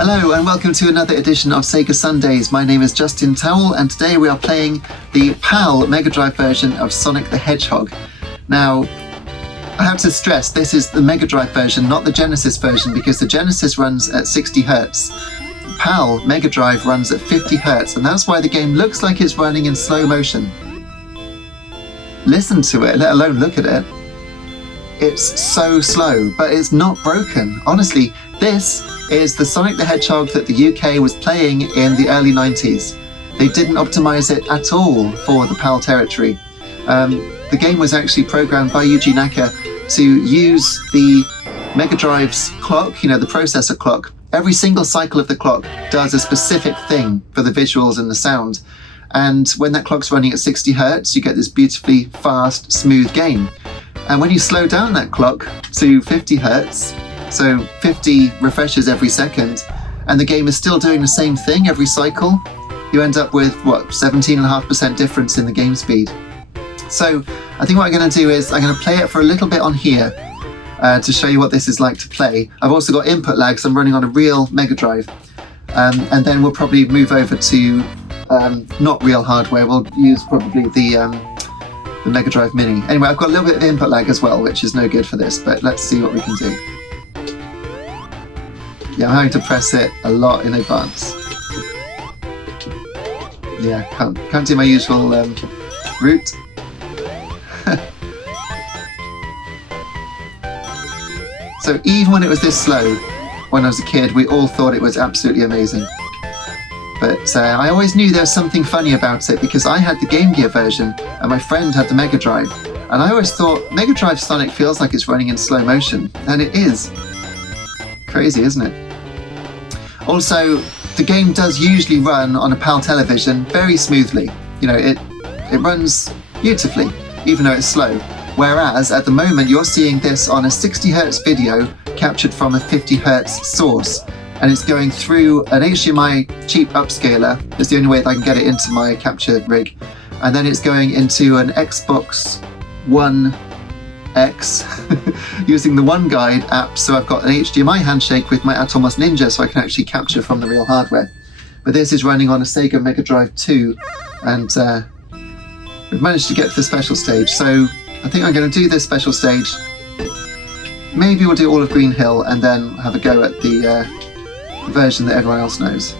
Hello and welcome to another edition of Sega Sundays. My name is Justin Towell and today we are playing the PAL Mega Drive version of Sonic the Hedgehog. Now, I have to stress this is the Mega Drive version, not the Genesis version, because the Genesis runs at 60 Hz. The PAL Mega Drive runs at 50 Hz, and that's why the game looks like it's running in slow motion. Listen to it, let alone look at it. It's so slow, but it's not broken. Honestly, this is the Sonic the Hedgehog that the UK was playing in the early 90s. They didn't optimize it at all for the PAL territory. The game was actually programmed by Yuji Naka to use the Mega Drive's clock, the processor clock. Every single cycle of the clock does a specific thing for the visuals and the sound. And when that clock's running at 60 Hz, you get this beautifully fast, smooth game. And when you slow down that clock to 50 Hz, so 50 refreshes every second, and the game is still doing the same thing every cycle, you end up with, 17.5% difference in the game speed. So I think what I'm going to do is I'm going to play it for a little bit on here to show you what this is like to play. I've also got input lag, because I'm running on a real Mega Drive. And then we'll probably move over to not real hardware. We'll use probably the Mega Drive Mini. Anyway, I've got a little bit of input lag as well, which is no good for this, but let's see what we can do. Yeah, I'm having to press it a lot in advance. Yeah, can't do my usual route. So even when it was this slow, when I was a kid, we all thought it was absolutely amazing. But I always knew there was something funny about it, because I had the Game Gear version and my friend had the Mega Drive. And I always thought Mega Drive Sonic feels like it's running in slow motion, and it is. Crazy, isn't it? Also, the game does usually run on a PAL television very smoothly. It runs beautifully, even though it's slow. Whereas at the moment you're seeing this on a 60 Hz video captured from a 50 Hz source. And it's going through an HDMI cheap upscaler. It's the only way that I can get it into my capture rig. And then it's going into an Xbox One X using the One Guide app. So I've got an HDMI handshake with my Atomos Ninja, so I can actually capture from the real hardware. But this is running on a Sega Mega Drive 2, and we've managed to get to the special stage. So I think I'm going to do this special stage. Maybe we'll do all of Green Hill and then have a go at the version that everyone else knows.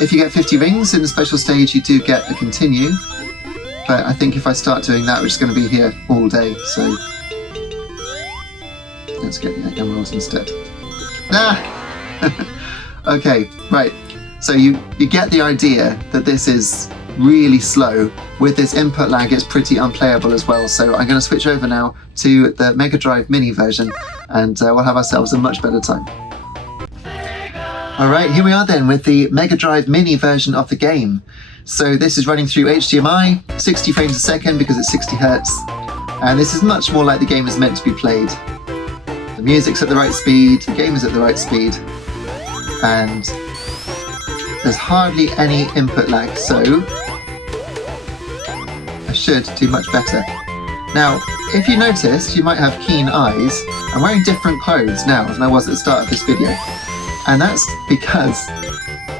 If you get 50 rings in the special stage, you do get a continue. But I think if I start doing that, we're just going to be here all day. So let's get the emeralds instead. Okay, right. So you get the idea that this is really slow. With this input lag, it's pretty unplayable as well. So I'm going to switch over now to the Mega Drive Mini version, and we'll have ourselves a much better time. Alright, here we are then with the Mega Drive Mini version of the game. So this is running through HDMI, 60 frames a second because it's 60 Hz. And this is much more like the game is meant to be played. The music's at the right speed, the game is at the right speed, and there's hardly any input lag, so I should do much better. Now, if you noticed, you might have keen eyes. I'm wearing different clothes now than I was at the start of this video. And that's because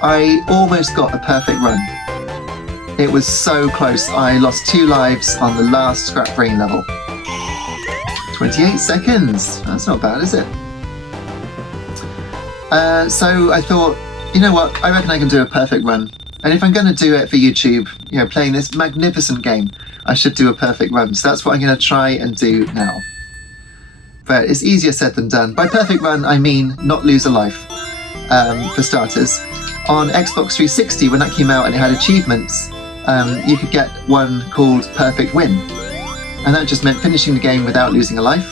I almost got a perfect run. It was so close. I lost 2 lives on the last scrap brain level. 28 seconds. That's not bad, is it? So I thought, you know what? I reckon I can do a perfect run. And if I'm going to do it for YouTube, playing this magnificent game, I should do a perfect run. So that's what I'm going to try and do now. But it's easier said than done. By perfect run, I mean not lose a life. For starters, on Xbox 360, when that came out and it had achievements, you could get one called Perfect Win. And that just meant finishing the game without losing a life.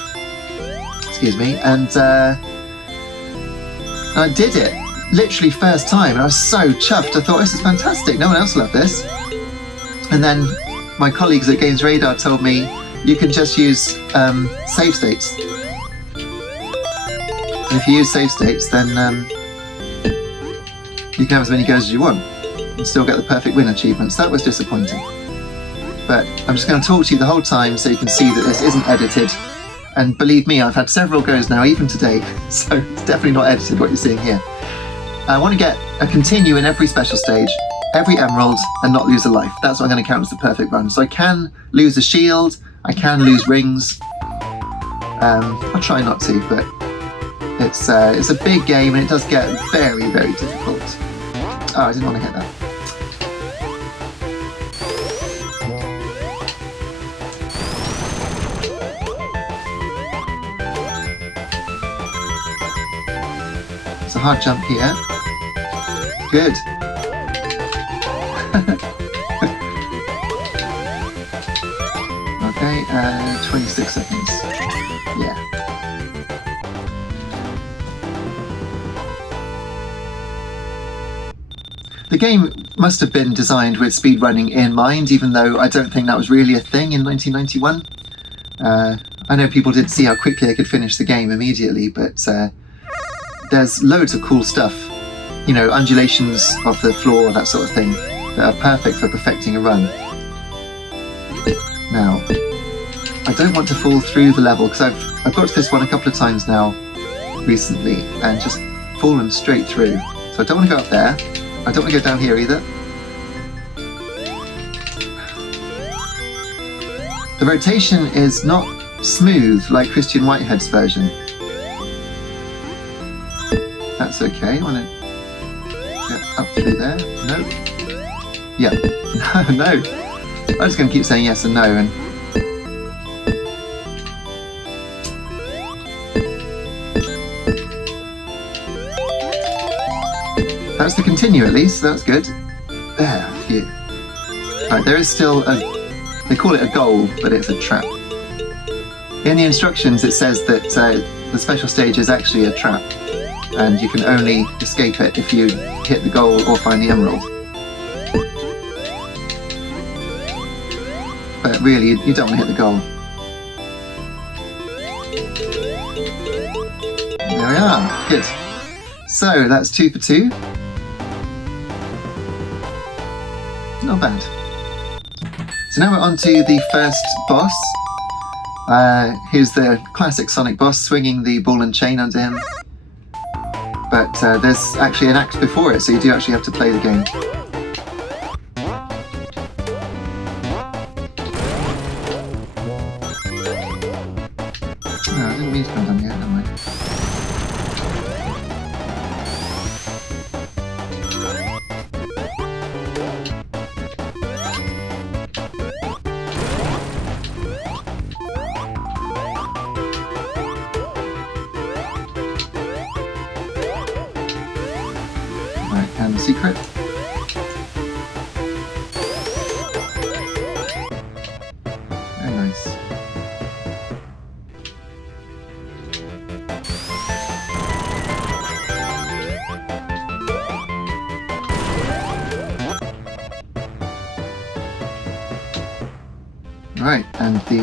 Excuse me. And I did it. Literally first time, and I was so chuffed. I thought, this is fantastic, no one else will have this. And then my colleagues at Games Radar told me you can just use save states. And if you use save states, then you can have as many goes as you want and still get the perfect win achievements. That was disappointing. But I'm just going to talk to you the whole time so you can see that this isn't edited. And believe me, I've had several goes now, even today, so it's definitely not edited what you're seeing here. I want to get a continue in every special stage, every emerald, and not lose a life. That's what I'm going to count as the perfect run. So I can lose a shield, I can lose rings. I'll try not to, but it's a big game and it does get very, very difficult. Oh, I didn't want to hit that. It's a hard jump here. Good. Okay, 26 seconds. Yeah. The game must have been designed with speedrunning in mind, even though I don't think that was really a thing in 1991. I know people did see how quickly they could finish the game immediately, but there's loads of cool stuff. You know, undulations of the floor, that sort of thing, that are perfect for perfecting a run. Now, I don't want to fall through the level, because I've got to this one a couple of times now, recently, and just fallen straight through. So I don't want to go up there. I don't want to go down here either. The rotation is not smooth like Christian Whitehead's version. That's okay. I want to get up through there. No. Yeah. No. I'm just going to keep saying yes and no. And that's the continue at least. So that's good. There. Phew. Right. There is still a. They call it a goal, but it's a trap. In the instructions, it says that the special stage is actually a trap, and you can only escape it if you hit the goal or find the emerald. But really, you don't want to hit the goal. There we are. Good. So that's 2 for 2. Not bad. So now we're on to the first boss. Here's the classic Sonic boss, swinging the ball and chain under him. But there's actually an act before it, so you do actually have to play the game. Oh, I didn't mean to come down here, never mind. And the secret. Very nice. Right, and the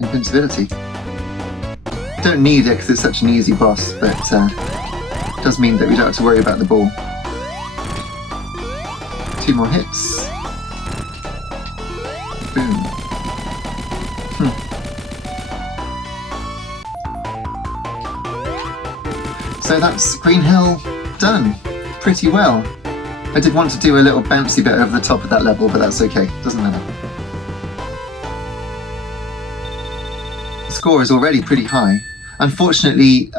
invincibility. Don't need it because it's such an easy boss, but it does mean that we don't have to worry about the ball. 2 more hits. Boom. So that's Green Hill done pretty well. I did want to do a little bouncy bit over the top of that level, but that's okay, doesn't matter. The score is already pretty high. Unfortunately,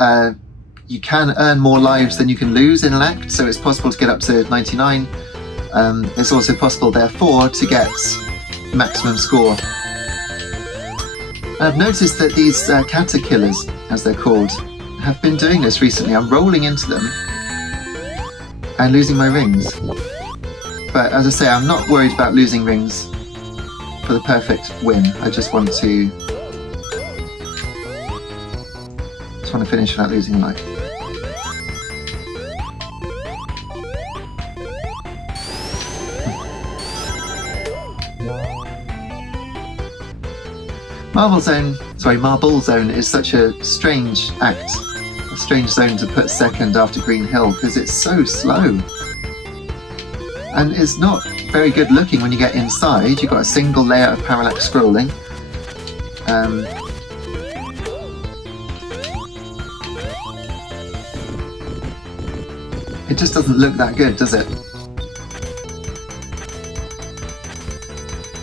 you can earn more lives than you can lose in an act, so it's possible to get up to 99. It's also possible, therefore, to get maximum score. I've noticed that these caterpillars, as they're called, have been doing this recently. I'm rolling into them and losing my rings. But as I say, I'm not worried about losing rings for the perfect win. I just want to finish without losing a life. Marble Zone is such a strange act, a strange zone to put second after Green Hill because it's so slow. And it's not very good looking when you get inside. You've got a single layer of parallax scrolling. it just doesn't look that good, does it?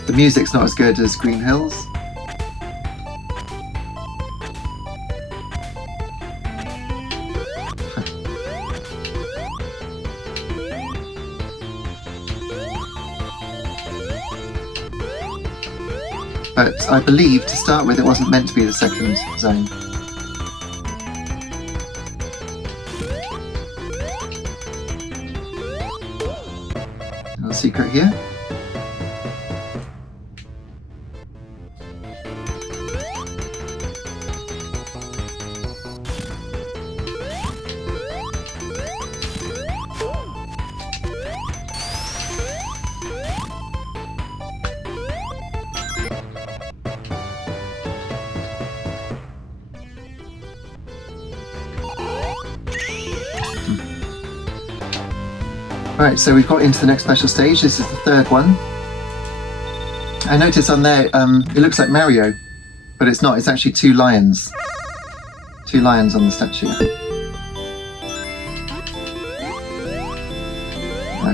The music's not as good as Green Hills. But I believe, to start with, it wasn't meant to be the second zone. Another secret here. Right, so we've got into the next special stage. This is the third one. I noticed on there, it looks like Mario, but it's not. It's actually two lions. Two lions on the statue.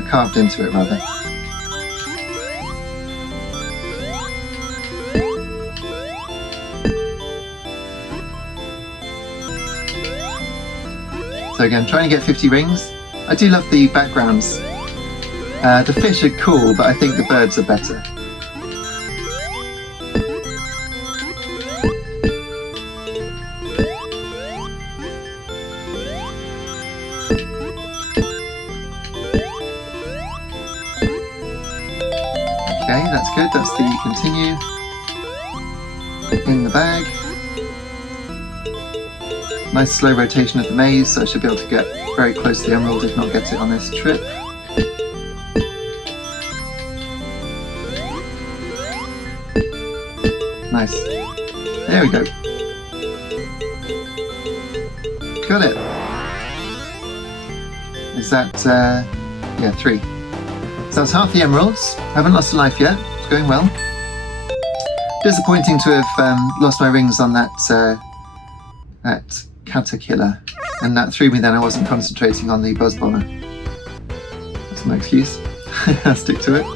Carved into it, rather. So again, trying to get 50 rings. I do love the backgrounds. The fish are cool, but I think the birds are better. Okay, that's good. That's the continue. In the bag. Nice slow rotation of the maze, so I should be able to get very close to the emerald, if not get it on this trip. Nice. There we go. Got it. Is that, yeah, 3. So that's half the emeralds. Haven't lost a life yet. It's going well. Disappointing to have lost my rings on that caterpillar, and that threw me then. I wasn't concentrating on the buzz bomber. That's my excuse. I'll stick to it.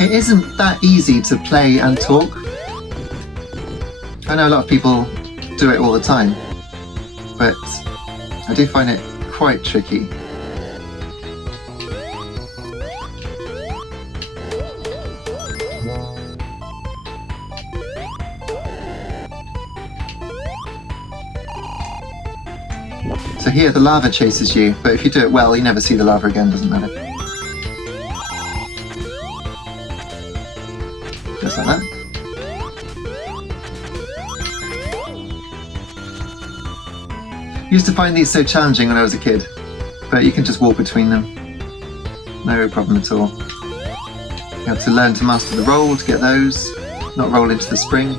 It isn't that easy to play and talk. I know a lot of people do it all the time, but I do find it quite tricky. So here the lava chases you, but if you do it well, you never see the lava again, doesn't matter. Just like that. Used to find these so challenging when I was a kid, but you can just walk between them. No problem at all. You have to learn to master the roll to get those, not roll into the spring.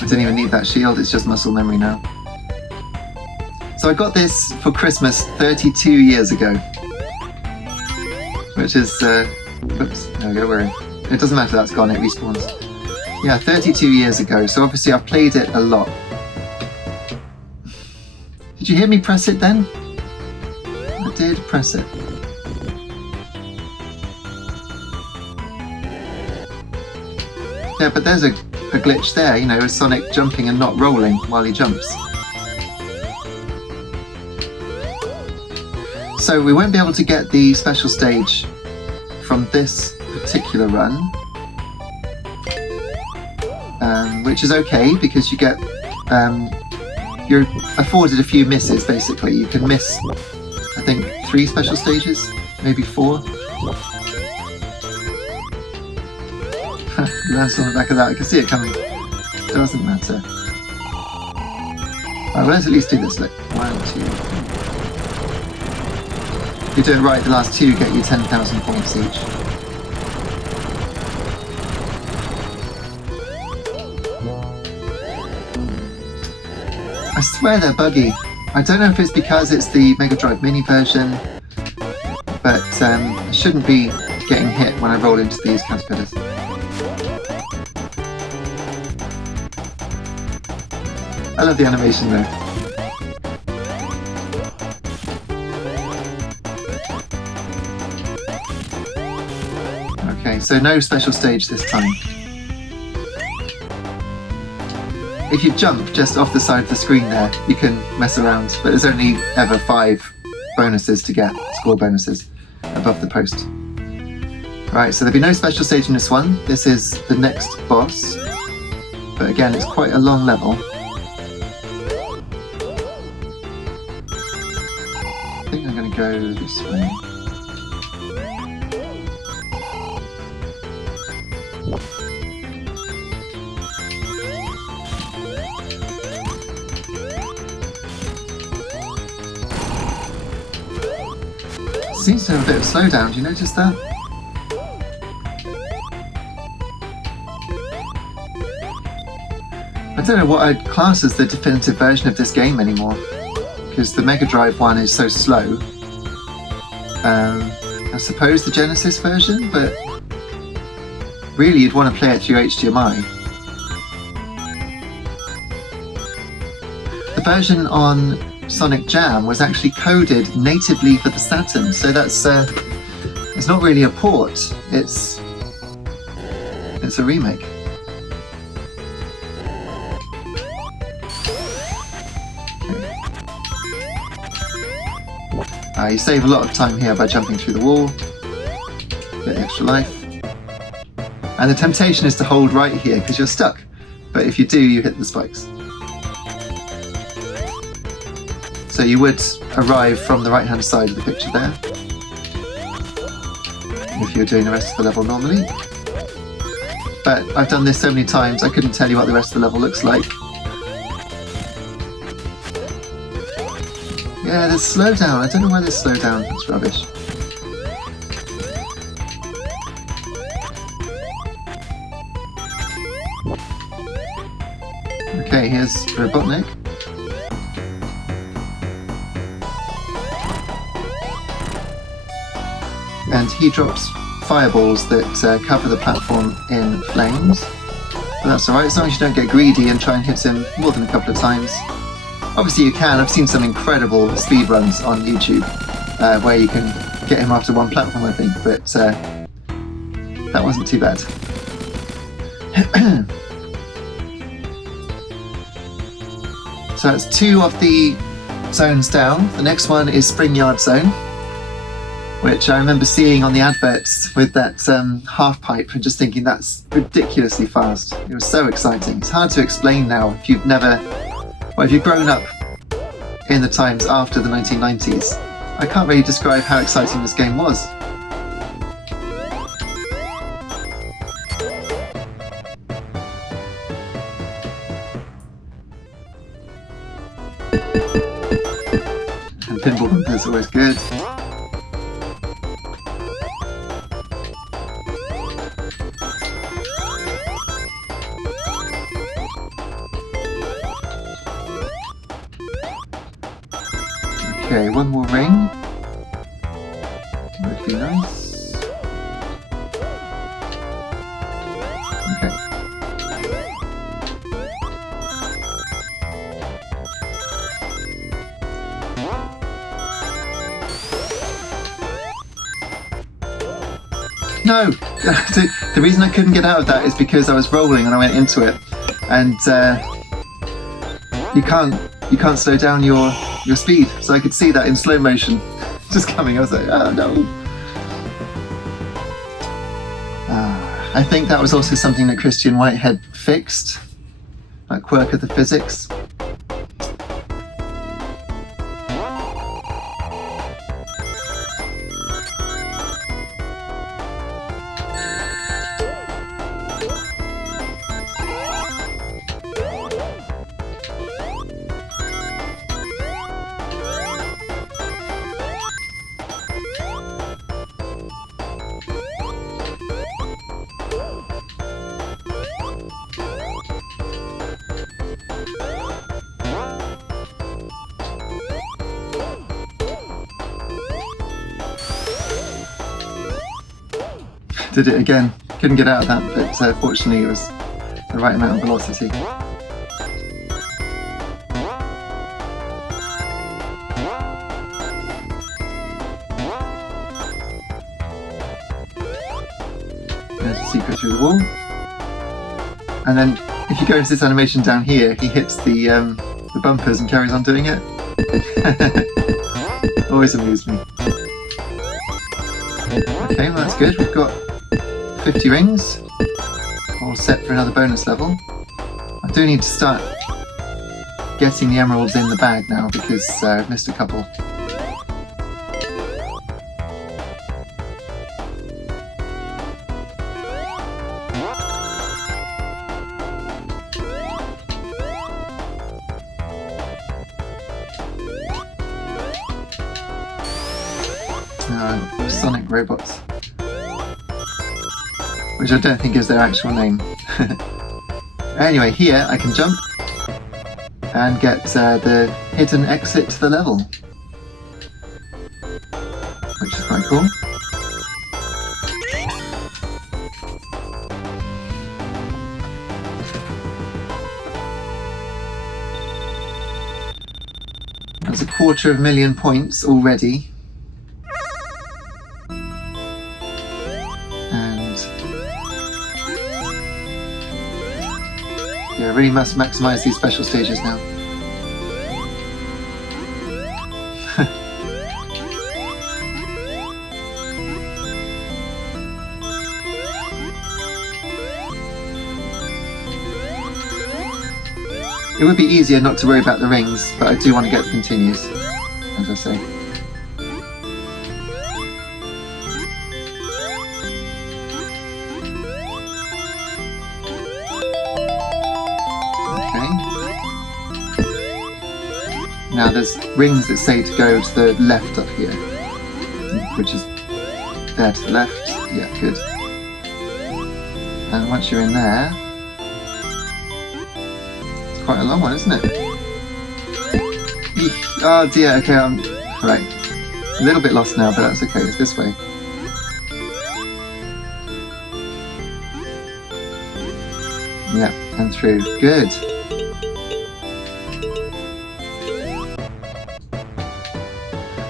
I don't even need that shield, it's just muscle memory now. So I got this for Christmas 32 years ago. Which is, oops, there we go, we're in. It doesn't matter, that's gone, it respawns. Yeah, 32 years ago, so obviously I've played it a lot. Did you hear me press it then? I did press it. Yeah, but there's a glitch there, you know, with Sonic jumping and not rolling while he jumps. So we won't be able to get the special stage from this particular run, which is okay because you get you're afforded a few misses. Basically, you can miss, I think, 3 special stages, maybe 4. That's on the back of that. I can see it coming. Doesn't matter. Right, well, let's at least do this. Look, 1, 2. If you do it right, the last 2 get you 10,000 points each. I swear they're buggy. I don't know if it's because it's the Mega Drive Mini version, but it shouldn't be getting hit when I roll into these caterpillars. I love the animation though. Okay, so no special stage this time. If you jump just off the side of the screen there, you can mess around, but there's only ever 5 bonuses to get, score bonuses, above the post. Right, so there'll be no special stage in this one. This is the next boss, but again, it's quite a long level. I think I'm going to go this way. Seems to have a bit of slowdown, do you notice that? I don't know what I'd class as the definitive version of this game anymore, because the Mega Drive one is so slow. I suppose the Genesis version, but really you'd want to play it through HDMI. The version on Sonic Jam was actually coded natively for the Saturn, so that's it's not really a port, it's a remake. Okay. You save a lot of time here by jumping through the wall, get the extra life, and the temptation is to hold right here because you're stuck, but if you do, you hit the spikes. So you would arrive from the right-hand side of the picture there, if you're doing the rest of the level normally. But I've done this so many times, I couldn't tell you what the rest of the level looks like. Yeah, there's slowdown. I don't know why there's slowdown. That's rubbish. Okay, here's Robotnik. And he drops fireballs that cover the platform in flames. But that's alright, as long as you don't get greedy and try and hit him more than a couple of times. Obviously you can, I've seen some incredible speedruns on YouTube where you can get him after one platform, I think, but that wasn't too bad. So that's 2 of the zones down. The next one is Spring Yard Zone, which I remember seeing on the adverts with that half pipe and just thinking that's ridiculously fast. It was so exciting. It's hard to explain now if you've never, well, if you've grown up in the times after the 1990s. I can't really describe how exciting this game was. And pinball bumper is always good. Okay, one more ring. Would be nice. Okay. No! The reason I couldn't get out of that is because I was rolling and I went into it. And you can't slow down your speed, so I could see that in slow motion just coming. I was like, oh no. I think that was also something that Christian Whitehead fixed, that quirk of the physics. Did it again. Couldn't get out of that, but fortunately it was the right amount of velocity. There's a secret through the wall. And then if you go into this animation down here, he hits the bumpers and carries on doing it. Always amused me. Okay, well that's good. We've got 50 rings. All set for another bonus level. I do need to start getting the emeralds in the bag now because I've missed a couple. Sonic robots, which I don't think is their actual name. Anyway, here I can jump and get the hidden exit to the level, which is quite cool. There's 250,000 points already. Yeah, really must maximise these special stages now. It would be easier not to worry about the rings, but I do want to get the continues, as I say. Now there's rings that say to go to the left up here, which is there to the left. Yeah, good. And once you're in there, it's quite a long one, isn't it? Eek. Oh dear, okay, I'm right. A little bit lost now, but that's okay, it's this way. Yeah, and through. Good.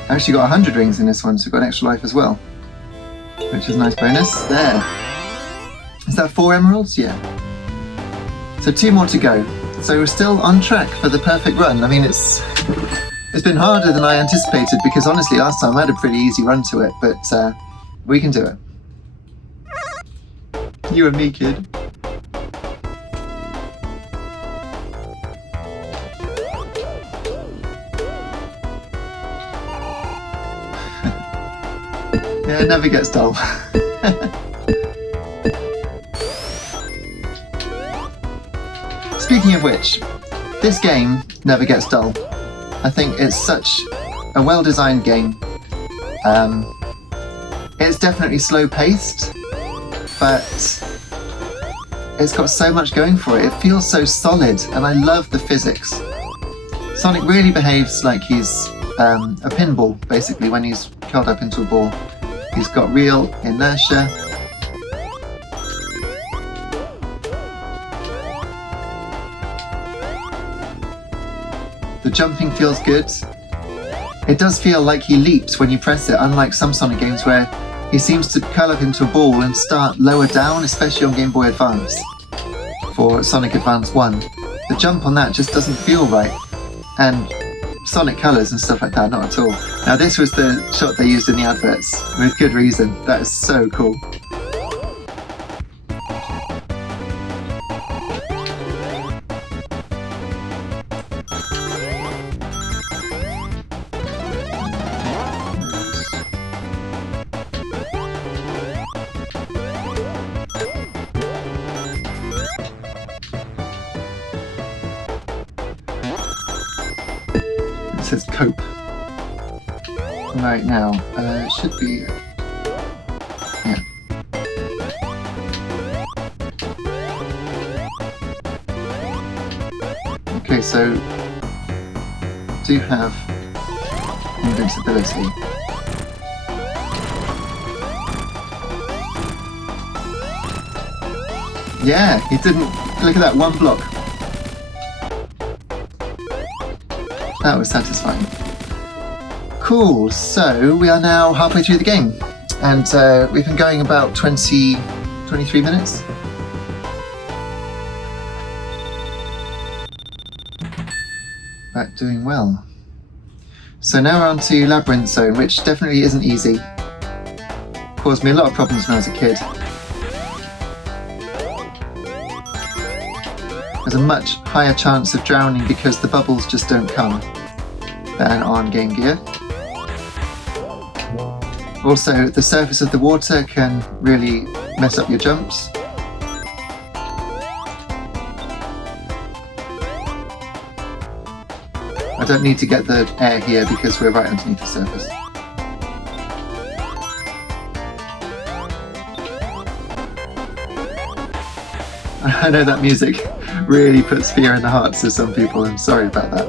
I actually got 100 rings in this one, so I've got an extra life as well, which is a nice bonus. There. Is that 4 emeralds? Yeah. So 2 more to go. So we're still on track for the perfect run. I mean, it's been harder than I anticipated because honestly, last time I had a pretty easy run to it, but we can do it. You and me, kid. Yeah, it never gets dull. Speaking of which, this game never gets dull. I think it's such a well-designed game. It's definitely slow-paced, but it's got so much going for it. It feels so solid, and I love the physics. Sonic really behaves like he's a pinball, basically, when he's curled up into a ball. He's got real inertia. The jumping feels good. It does feel like he leaps when you press it, unlike some Sonic games where he seems to curl up into a ball and start lower down, especially on Game Boy Advance. For Sonic Advance 1. The jump on that just doesn't feel right. And Sonic colours and stuff like that, not at all. Now this was the shot they used in the adverts, with good reason. That is so cool. It says cope. Right now, it should be. Yeah. Okay, so do have invincibility. Yeah, he didn't... Look at that, one block. That was satisfying. Cool, so we are now halfway through the game. And we've been going about 23 minutes. Back doing well. So now we're on to Labyrinth Zone, which definitely isn't easy. Caused me a lot of problems when I was a kid. There's a much higher chance of drowning because the bubbles just don't come than on Game Gear. Also, the surface of the water can really mess up your jumps. I don't need to get the air here because we're right underneath the surface. I know that music really puts fear in the hearts of some people. I'm sorry about that.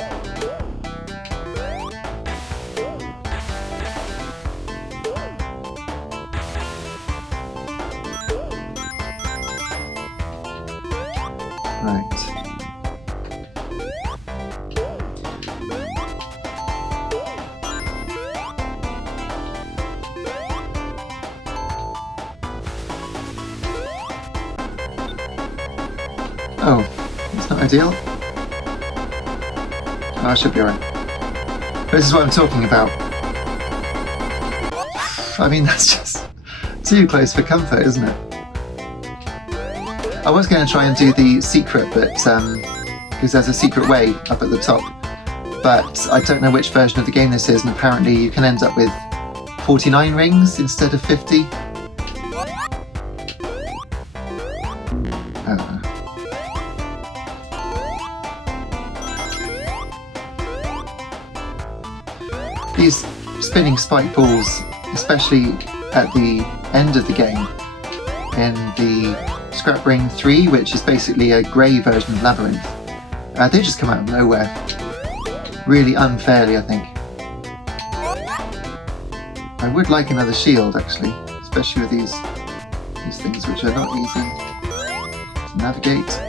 Right. Oh, it's not ideal. Oh, I should be alright. This is what I'm talking about. I mean, that's just too close for comfort, isn't it? I was going to try and do the secret, but because there's a secret way up at the top, but I don't know which version of the game this is, and apparently you can end up with 49 rings instead of 50. These spinning spike balls, especially at the end of the game, in the Scrap Ring 3, which is basically a grey version of Labyrinth, they just come out of nowhere. Really unfairly, I think. I would like another shield, actually, especially with these things which are not easy to navigate.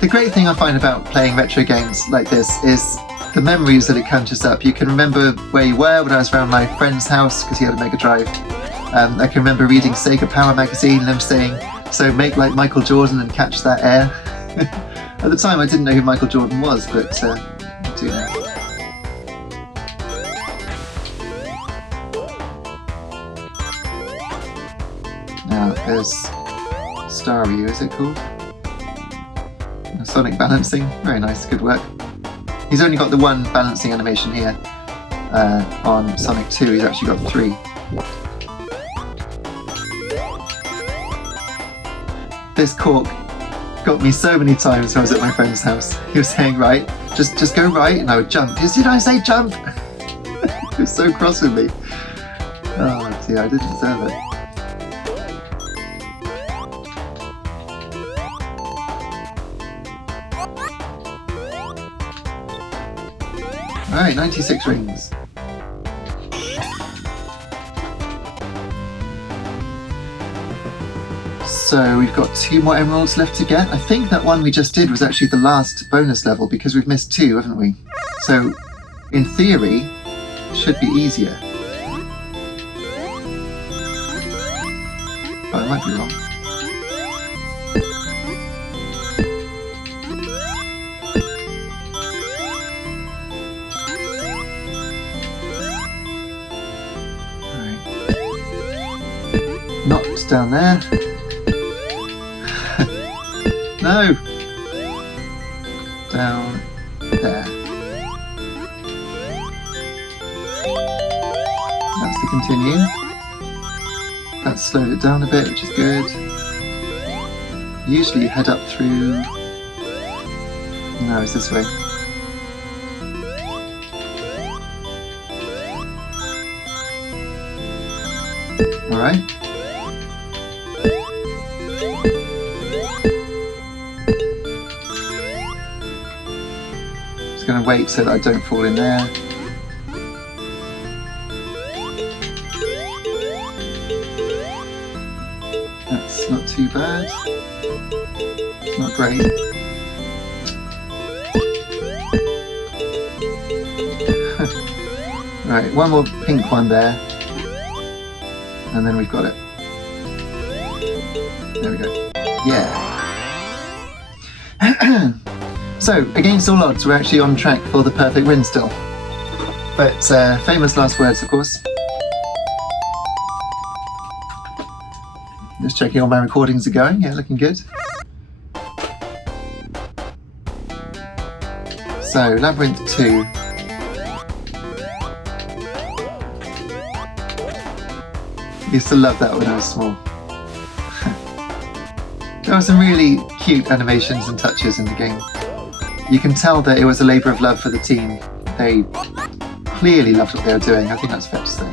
The great thing I find about playing retro games like this is the memories that it conjures up. You can remember where you were when I was around my friend's house because he had a Mega Drive. I can remember reading Sega Power magazine and them saying, so make like Michael Jordan and catch that air. At the time I didn't know who Michael Jordan was, but I do now. Now there's Staryu, is it called? Sonic balancing, very nice, good work. He's only got the one balancing animation here. On Sonic 2 he's actually got 3. This cork got me so many times when I was at my friend's house. He was saying, right, just go right, and I would jump. Did I say jump? He was so cross with me. Oh dear, I didn't deserve it. Alright, 96 rings. So we've got 2 more emeralds left to get. I think that one we just did was actually the last bonus level because we've missed 2, haven't we? So, in theory, it should be easier. But I might be wrong. Not down there. No! Down there. That's the continue. That slowed it down a bit, which is good. Usually you head up through... No, it's this way. Alright. Going to wait so that I don't fall in there. It's not too bad. It's not great. Right, one more pink one there. And then we've got it. There we go. Yeah. So, against all odds, we're actually on track for the perfect win still. But famous last words, of course. Just checking all my recordings are going. Yeah, looking good. So, Labyrinth 2. I used to love that when I was small. There were some really cute animations and touches in the game. You can tell that it was a labour of love for the team. They clearly loved what they were doing. I think that's fair to say.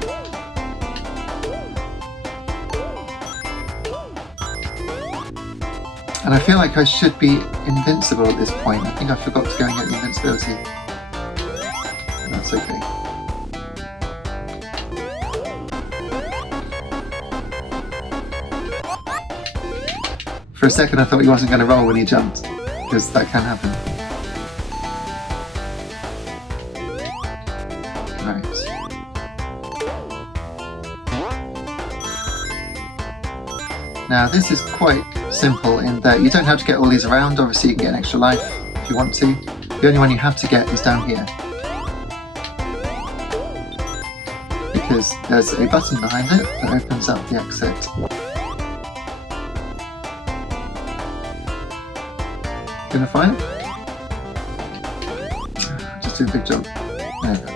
And I feel like I should be invincible at this point. I think I forgot to go and get the invincibility. That's okay. For a second I thought he wasn't going to roll when he jumped, because that can happen. Right. Now this is quite simple in that you don't have to get all these around. Obviously you can get an extra life if you want to. The only one you have to get is down here, because there's a button behind it that opens up the exit. Gonna fire? Just do a big jump. There we go.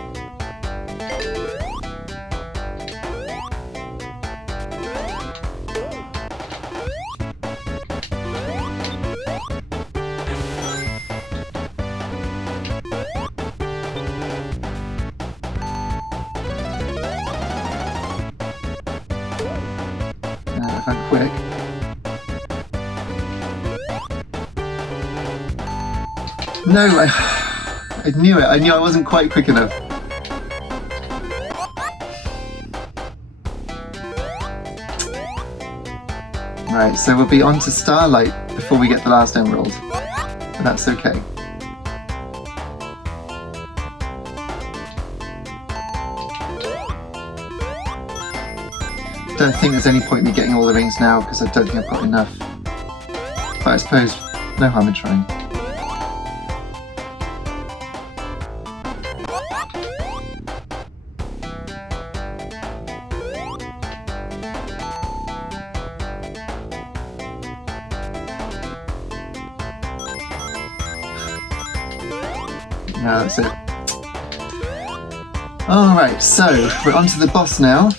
If I'm quick. No, I knew it. I knew I wasn't quite quick enough. Right, so we'll be on to Starlight before we get the last emerald. But that's okay. I don't think there's any point in me getting all the rings now, because I don't think I've got enough. But I suppose no harm in trying. No, that's it. Alright, so we're on to the boss now.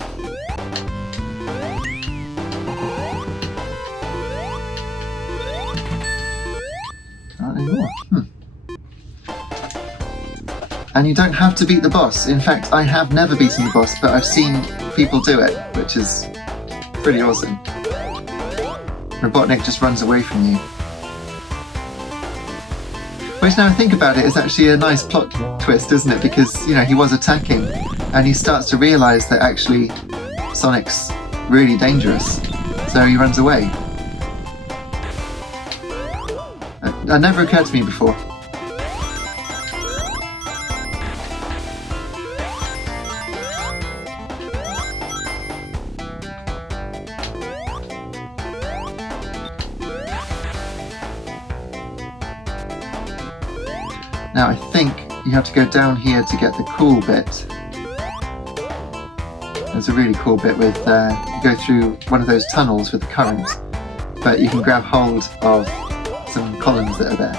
Not anymore. And you don't have to beat the boss. In fact, I have never beaten the boss, but I've seen people do it, which is pretty awesome. Robotnik just runs away from you. Which, now I think about it, is actually a nice plot twist, isn't it? Because, you know, he was attacking and he starts to realise that actually Sonic's really dangerous. So he runs away. That never occurred to me before. Now I think you have to go down here to get the cool bit. There's a really cool bit with, you go through one of those tunnels with the current, but you can grab hold of some columns that are there.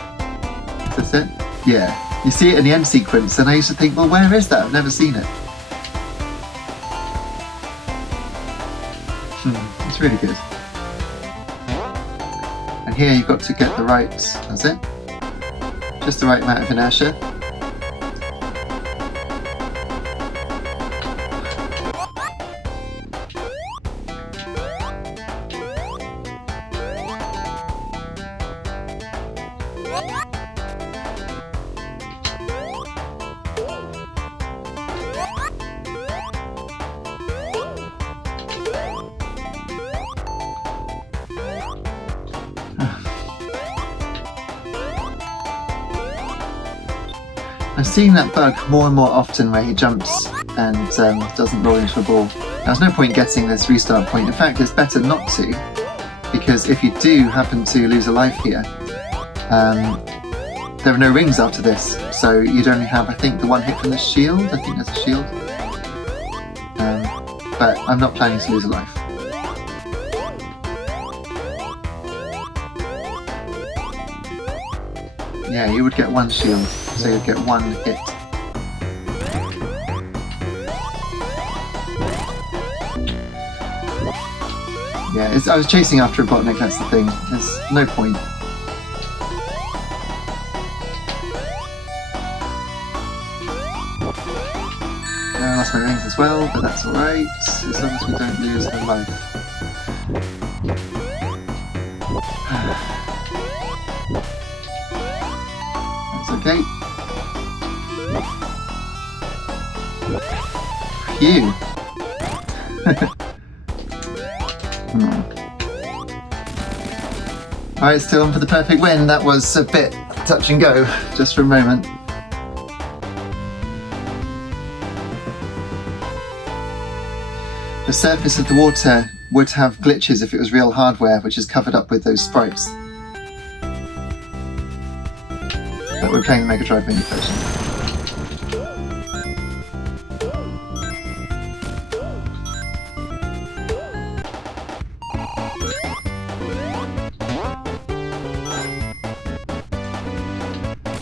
Is this it? Yeah. You see it in the end sequence, and I used to think, well, where is that? I've never seen it. It's really good. And here you've got to get the right, that's it. Just the right amount of inertia. I'm seeing that bug more and more often where he jumps and doesn't roll into a ball. There's no point getting this restart point. In fact, it's better not to, because if you do happen to lose a life here, there are no rings after this, so you'd only have, I think, the one hit from the shield. I think there's a shield. But I'm not planning to lose a life. Yeah, you would get one shield, so you'd get one hit. Yeah, I was chasing after a Botnik, that's the thing. There's no point. I lost my rings as well, but that's alright, as long as we don't lose a life. Okay. Phew. Alright, still on for the perfect win. That was a bit touch and go, just for a moment. The surface of the water would have glitches if it was real hardware, which is covered up with those sprites. But we're playing the Mega Drive Mini version.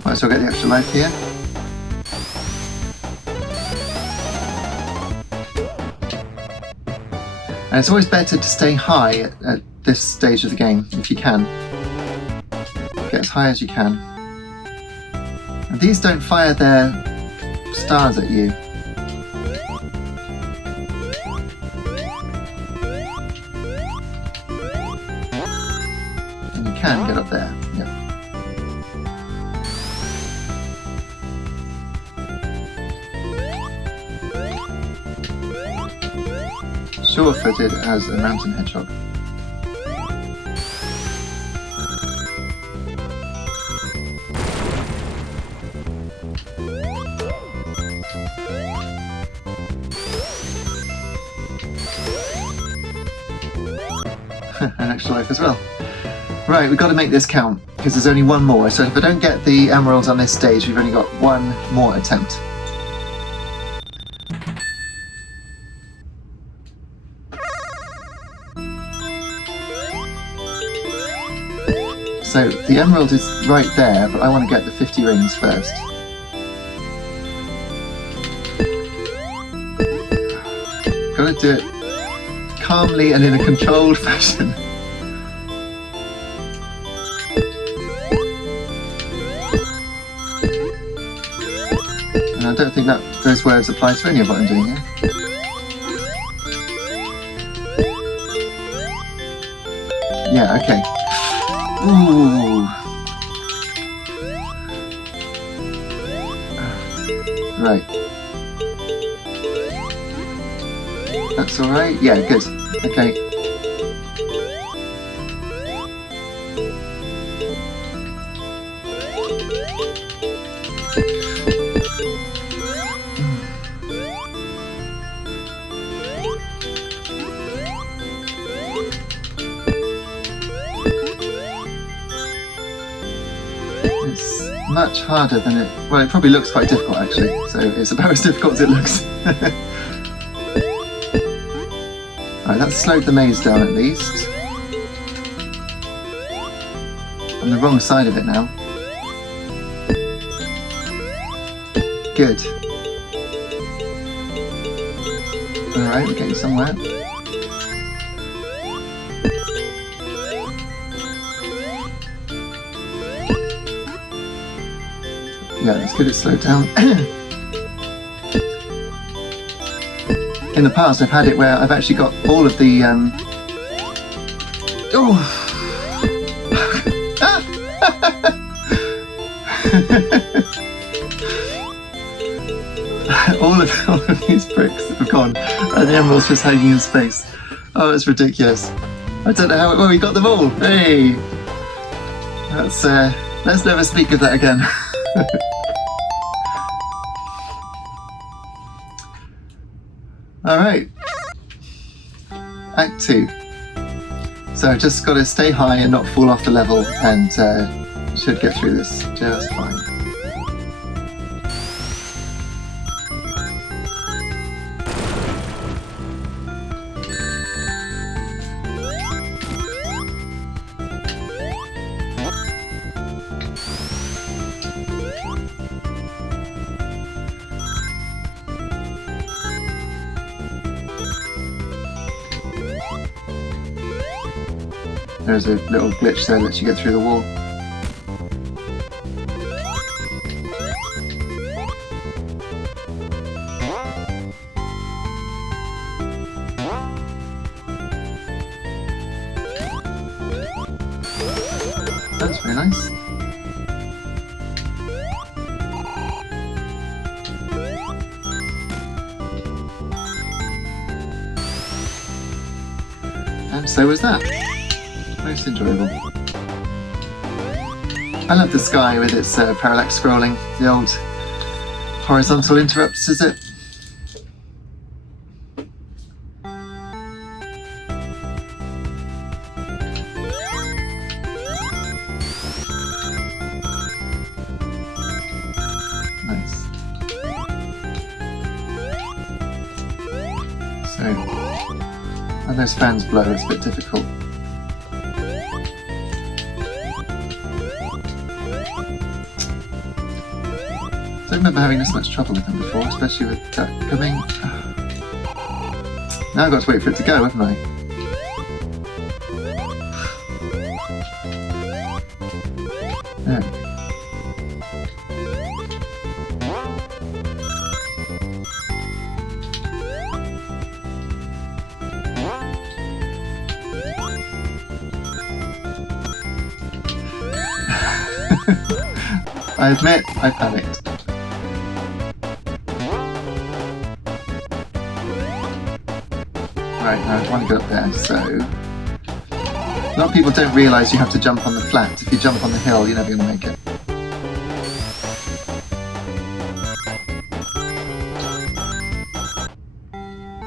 Might as well get the extra life here. And it's always better to stay high at this stage of the game, if you can. Get as high as you can. And these don't fire their stars at you. And you can get up there, yeah. Sure-footed as a mountain hedgehog. An extra life as well. Right, we've got to make this count, because there's only one more, so if I don't get the emeralds on this stage, we've only got one more attempt. So the emerald is right there, but I want to get the 50 rings first. Gotta do it calmly and in a controlled fashion. And I don't think that those words apply to any of what I'm doing here. Yeah, okay. Ooh. Right. That's alright? Yeah, good. Okay. Much harder than it... Well, it probably looks quite difficult actually, so it's about as difficult as it looks. Alright, that's slowed the maze down at least. On the wrong side of it now. Good. Alright, we're getting somewhere. Yeah, that's good, it's slowed down. In the past I've had it where I've actually got all of the all of these bricks have gone and the emerald's just hanging in space. Oh, it's ridiculous. I don't know how well we got them all. Hey! That's let's never speak of that again. Alright. Act 2. So just got to stay high and not fall off the level, and should get through this just fine. There's a little glitch there that lets you get through the wall. That's very nice. And so was that. Most enjoyable. I love the sky with its parallax scrolling. The old horizontal interrupts, is it? Nice. So, and those fans blow, it's a bit difficult. I don't remember having this much trouble with them before, especially with that coming. Now I've got to wait for it to go, haven't I? There. I admit, I panicked. Right, now I want to go up there, so... A lot of people don't realise you have to jump on the flat. If you jump on the hill, you're never going to make it.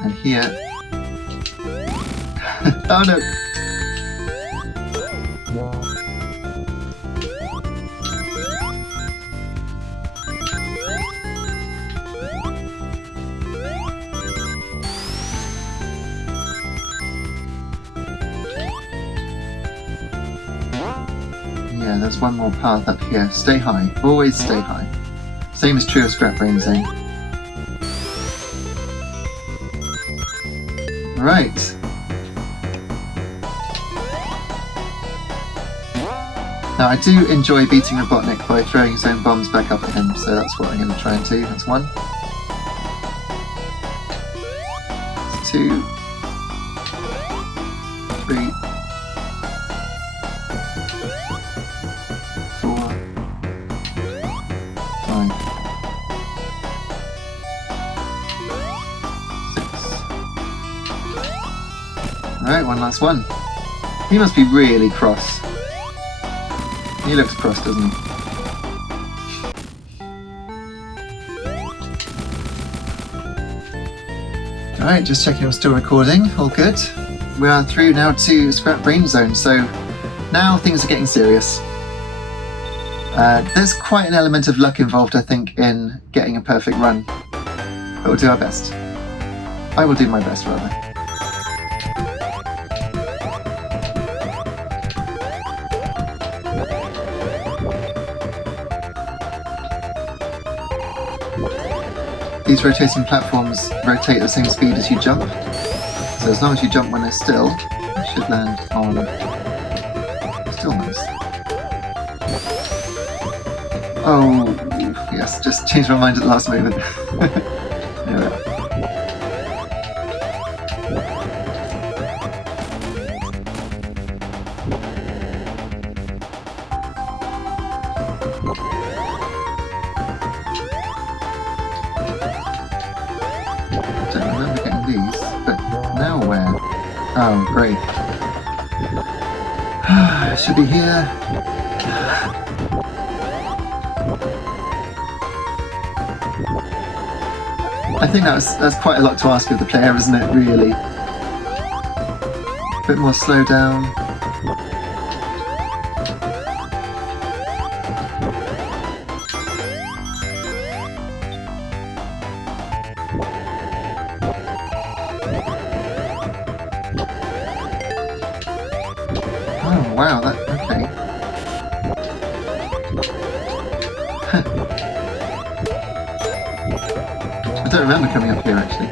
And here... Oh no! Yeah, there's one more path up here. Stay high. Always stay high. Same is true of Scrap-Brain Zone. Right. Now I do enjoy beating Robotnik by throwing his own bombs back up at him, so that's what I'm going to try and do. That's one. That's 2. 3. 4. 5. 6. Alright, one last one. He must be really cross. He looks cross, doesn't he? Alright, just checking I'm still recording. All good. We are through now to Scrap-Brain Zone, so now things are getting serious. There's quite an element of luck involved, I think, in getting a perfect run. But we'll do our best. I will do my best, rather. These rotating platforms rotate at the same speed as you jump, so as long as you jump when they're still, you should land on stillness. Oh, yes, just changed my mind at the last moment. There we are. Oh, great. I should be here. I think that's quite a lot to ask of the player, isn't it, really? A bit more slow down. Oh, wow, okay. I don't remember coming up here, actually.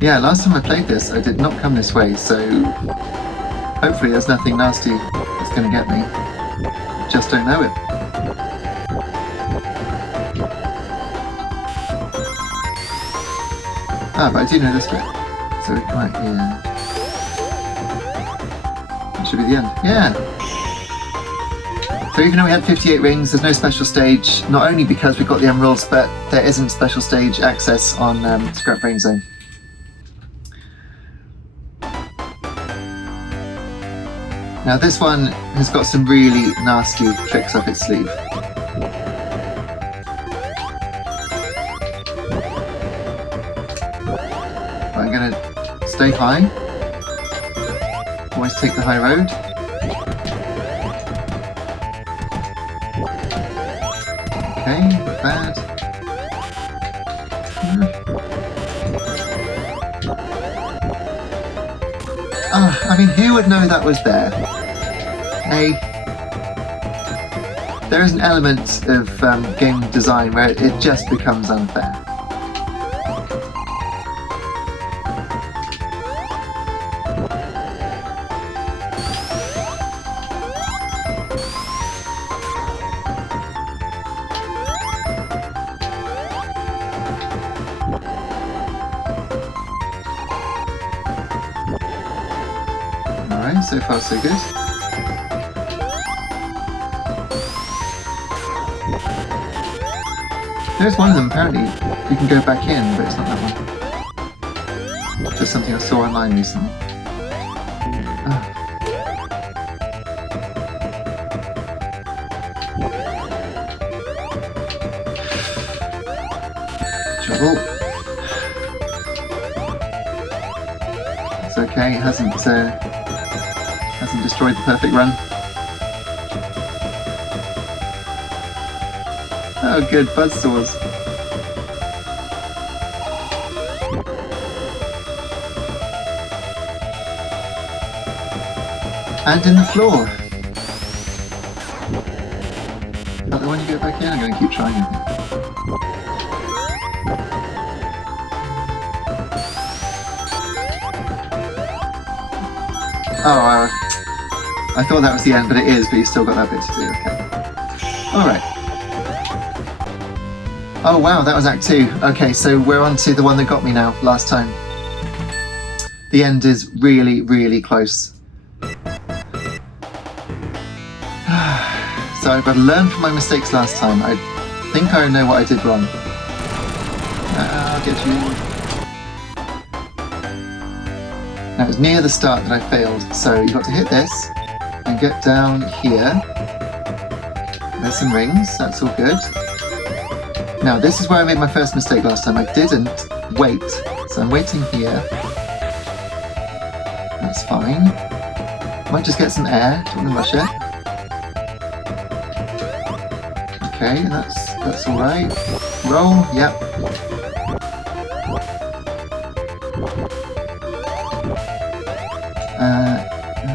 Yeah, last time I played this, I did not come this way, so hopefully there's nothing nasty that's going to get me. Just don't know it. Ah, but I do know this bit. So we come out here. That should be the end. Yeah! So even though we had 58 rings, there's no special stage, not only because we've got the emeralds, but there isn't special stage access on Scrap Brain Zone. Now this one has got some really nasty tricks up its sleeve. I'm going to stay high, always take the high road. Okay, not bad. Oh, I mean, who would know that was there? Hey, there is an element of game design where it just becomes unfair. Alright, so far so good. There's one of them, apparently you can go back in, but it's not that one. Just something I saw online recently. Oh. Trouble. It's okay, it hasn't destroyed the perfect run. Oh good, buzzsaws. And in the floor. Is that the one you go back in? I'm going to keep trying, I think. Oh, I thought that was the end, but it is, but you've still got that bit to do, okay. Alright. Oh wow, that was Act 2. Okay, so we're on to the one that got me now, last time. The end is really, really close. So I've got to learn from my mistakes last time. I think I know what I did wrong. I'll get you. Now it was near the start that I failed, so you've got to hit this and get down here. There's some rings, that's all good. Now this is where I made my first mistake last time. I didn't wait, so I'm waiting here. That's fine. Might just get some air, don't want to rush it. Okay, that's alright. Roll, yep.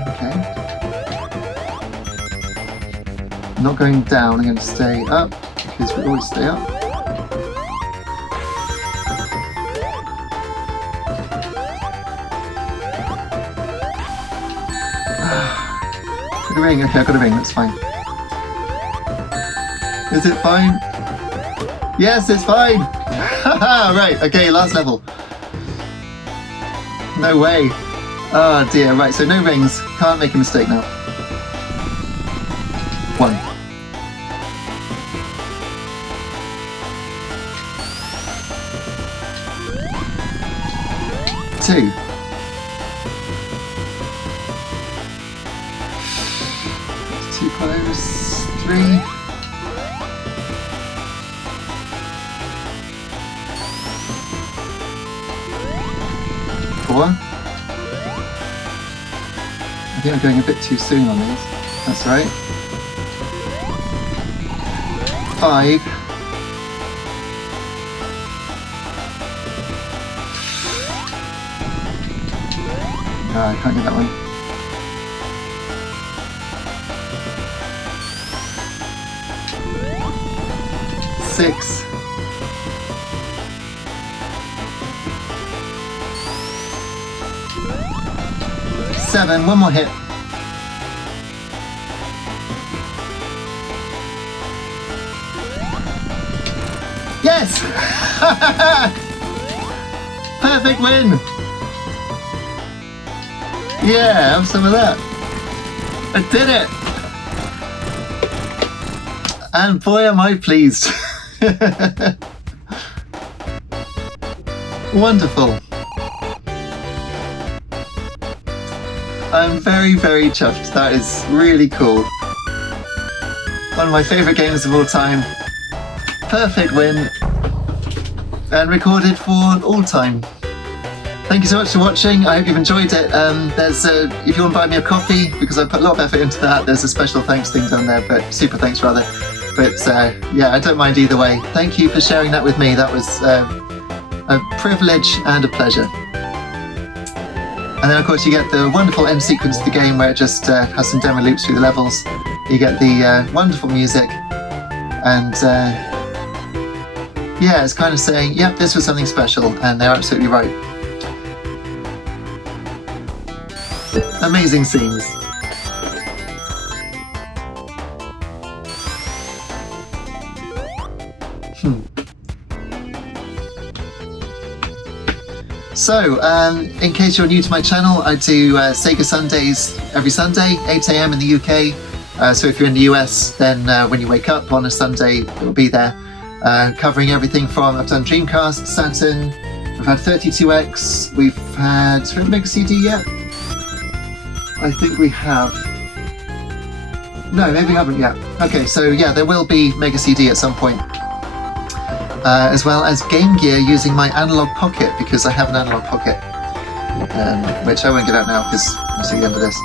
Okay. I'm not going down, I'm going to stay up, because we always stay up. Got a ring, okay, I've got a ring, that's fine. Is it fine? Yes, it's fine! Haha, right, okay, last level. No way. Oh dear, right, so no rings. Can't make a mistake now. 1. 2. Too close. 3. 4. I think I'm going a bit too soon on these. That's right. 5. No, I can't get that one. 6. 7. One more hit. Yes! Perfect win! Yeah, have some of that. I did it! And boy am I pleased. Wonderful. I'm very, very chuffed. That is really cool. One of my favourite games of all time. Perfect win. And recorded for all time. Thank you so much for watching. I hope you've enjoyed it. If you want to buy me a coffee, because I put a lot of effort into that, there's a special thanks thing down there, but super thanks rather. But yeah, I don't mind either way. Thank you for sharing that with me. That was a privilege and a pleasure. And then of course you get the wonderful end sequence of the game where it just has some demo loops through the levels. You get the wonderful music, and yeah, it's kind of saying, yep, this was something special, and they're absolutely right. Amazing scenes. So, in case you're new to my channel, I do Sega Sundays every Sunday, 8 AM in the UK. So if you're in the US, then when you wake up on a Sunday, it will be there. Covering everything from, I've done Dreamcast, Saturn, we've had 32X, we've had Mega CD yet? I think we have. No, maybe we haven't yet. Okay, so yeah, there will be Mega CD at some point. As well as Game Gear using my Analog Pocket, because I have an Analog Pocket, which I won't get out now because I'm at the end of this.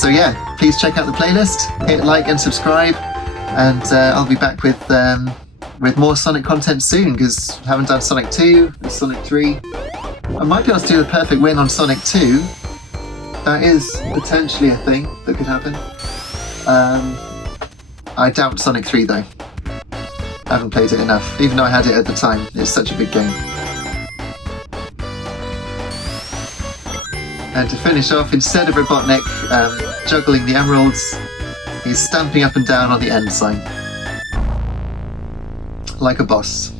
So yeah, please check out the playlist, hit like and subscribe, and I'll be back with more Sonic content soon, because I haven't done Sonic 2 and Sonic 3. I might be able to do the perfect win on Sonic 2. That is potentially a thing that could happen. I doubt Sonic 3 though. I haven't played it enough, even though I had it at the time. It's such a big game. And to finish off, instead of Robotnik juggling the emeralds, he's stamping up and down on the end sign. Like a boss.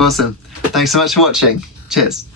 Awesome. Thanks so much for watching. Cheers.